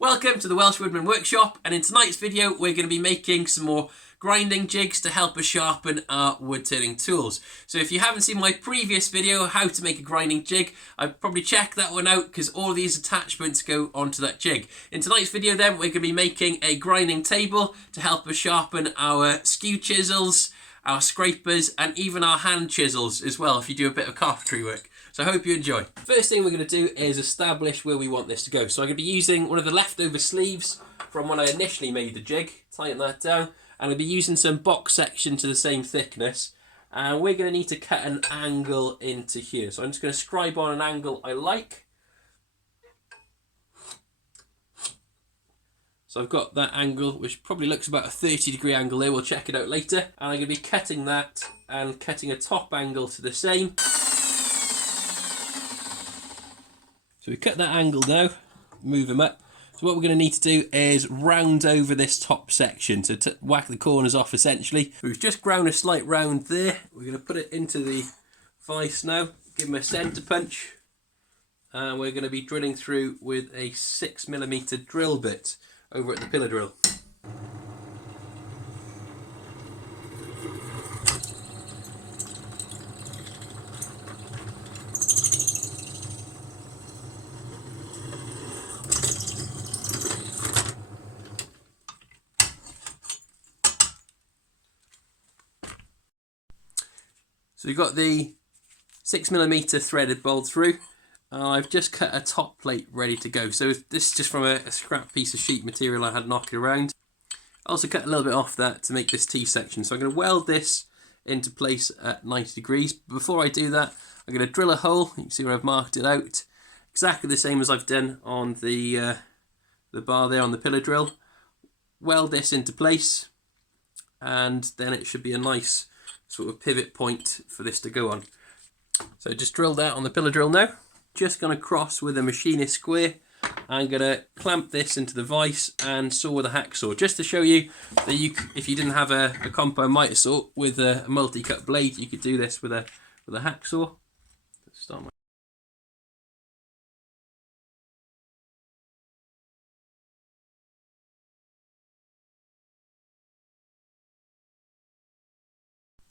Welcome to the Welsh Woodman Workshop, and in tonight's video we're going to be making some more grinding jigs to help us sharpen our wood turning tools. So if you haven't seen my previous video, how to make a grinding jig, I'd probably check that one out because all of these attachments go onto that jig. In tonight's video then we're going to be making a grinding table to help us sharpen our skew chisels, our scrapers and even our hand chisels as well if you do a bit of carpentry work. So I hope you enjoy. First thing we're going to do is establish where we want this to go. So I'm going to be using one of the leftover sleeves from when I initially made the jig, tighten that down, and I'll be using some box section to the same thickness. And we're going to need to cut an angle into here. So I'm just going to scribe on an angle I like. So I've got that angle, which probably looks about a 30-degree angle there. We'll check it out later. And I'm going to be cutting that and cutting a top angle to the same. So we cut that angle now, move them up. So what we're going to need to do is round over this top section, so to whack the corners off essentially. We've just ground a slight round there. We're going to put it into the vise now, give them a centre punch. And we're going to be drilling through with a 6mm drill bit over at the pillar drill. So we've got the 6mm threaded bolt through. I've just cut a top plate ready to go. So this is just from a scrap piece of sheet material I had knocking around. I also cut a little bit off that to make this T-section. So I'm going to weld this into place at 90 degrees. Before I do that, I'm going to drill a hole. You can see where I've marked it out. Exactly the same as I've done on the bar there on the pillar drill. Weld this into place, and then it should be a nice sort of pivot point for this to go on. So just drill that on the pillar drill now. Just going to cross with a machinist square. I'm going to clamp this into the vise and saw with a hacksaw, just to show you that if you didn't have a compound miter saw with a multi-cut blade, you could do this with a hacksaw. Let's start my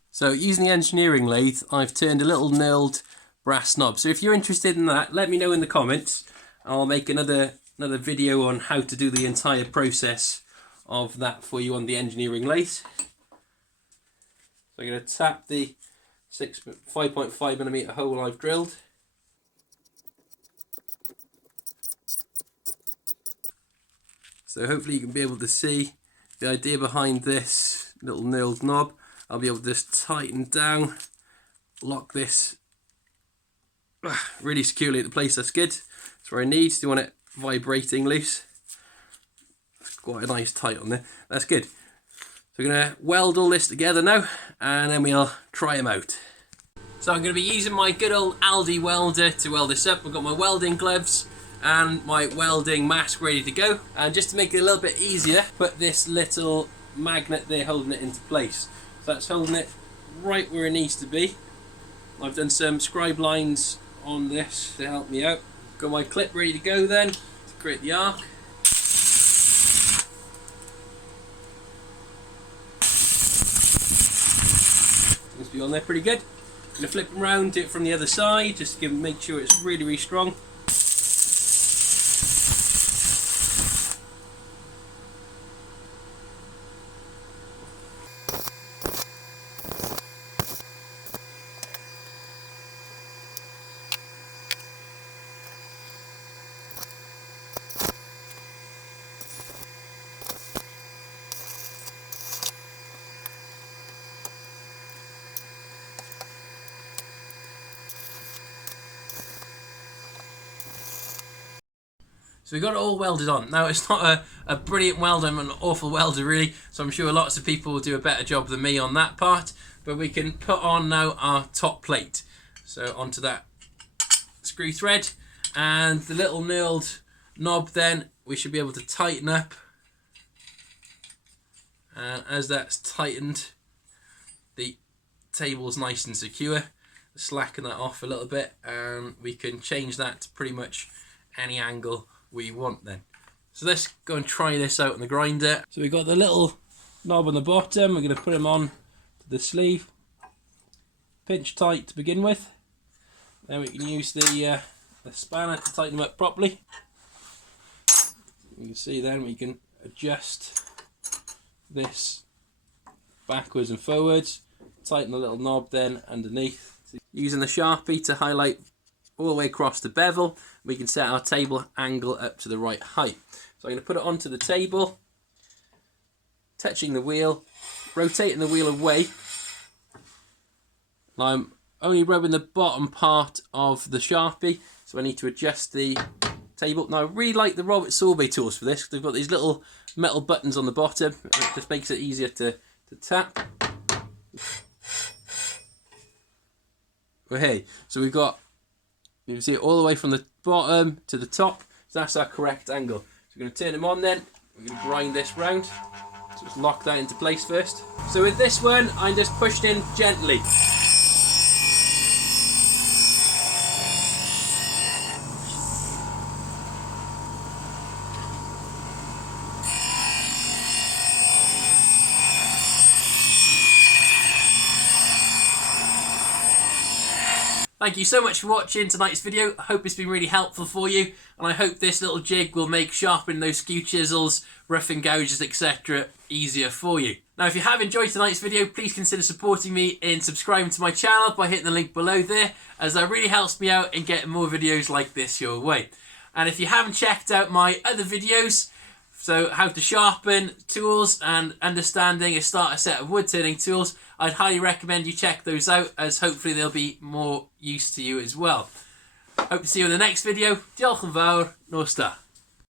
So using the engineering lathe, I've turned a little knurled brass knob. So if you're interested in that, let me know in the comments. I'll make another video on how to do the entire process of that for you on the engineering lathe. So I'm going to tap the 5.5mm hole I've drilled. So hopefully you can be able to see the idea behind this little knurled knob. I'll be able to just tighten down, lock this really securely at the place. That's good. That's where I need. So you want it vibrating loose. It's quite a nice tight on there. That's good. So we're going to weld all this together now, and then we'll try them out. So I'm going to be using my good old Aldi welder to weld this up. I've got my welding gloves and my welding mask ready to go. And just to make it a little bit easier, put this little magnet there holding it into place. That's holding it right where it needs to be. I've done some scribe lines on this to help me out. Got my clip ready to go then to create the arc. Seems to be on there pretty good. I'm going to flip them around, do it from the other side just to make sure it's really strong. So we got it all welded on. Now it's not a brilliant welder, I'm an awful welder really, so I'm sure lots of people will do a better job than me on that part, but we can put on now our top plate. So onto that screw thread, and the little knurled knob then we should be able to tighten up, and as that's tightened the table's nice and secure. Slacken that off a little bit and we can change that to pretty much any angle we want then. So let's go and try this out on the grinder. So we've got the little knob on the bottom. We're going to put them on to the sleeve. Pinch tight to begin with. Then we can use the spanner to tighten them up properly. You can see then we can adjust this backwards and forwards. Tighten the little knob then underneath. Using the Sharpie to highlight all the way across the bevel, we can set our table angle up to the right height. So I'm going to put it onto the table, touching the wheel, rotating the wheel away. Now I'm only rubbing the bottom part of the Sharpie, so I need to adjust the table. Now I really like the Robert Sorbet tools for this, because they've got these little metal buttons on the bottom. It just makes it easier to tap. Okay, so we've got, you can see it all the way from the bottom to the top. So that's our correct angle. So we're going to turn them on then. We're going to grind this round. So let's lock that into place first. So with this one, I'm just pushing in gently. Thank you so much for watching tonight's video. I hope it's been really helpful for you, and I hope this little jig will make sharpening those skew chisels, roughing gouges, etc. easier for you. Now, if you have enjoyed tonight's video, please consider supporting me in subscribing to my channel by hitting the link below there, as that really helps me out in getting more videos like this your way. And if you haven't checked out my other videos, so how to sharpen tools and understanding a starter set of wood turning tools, I'd highly recommend you check those out, as hopefully they'll be more use to you as well. Hope to see you in the next video. Diolch yn fawr, nos da.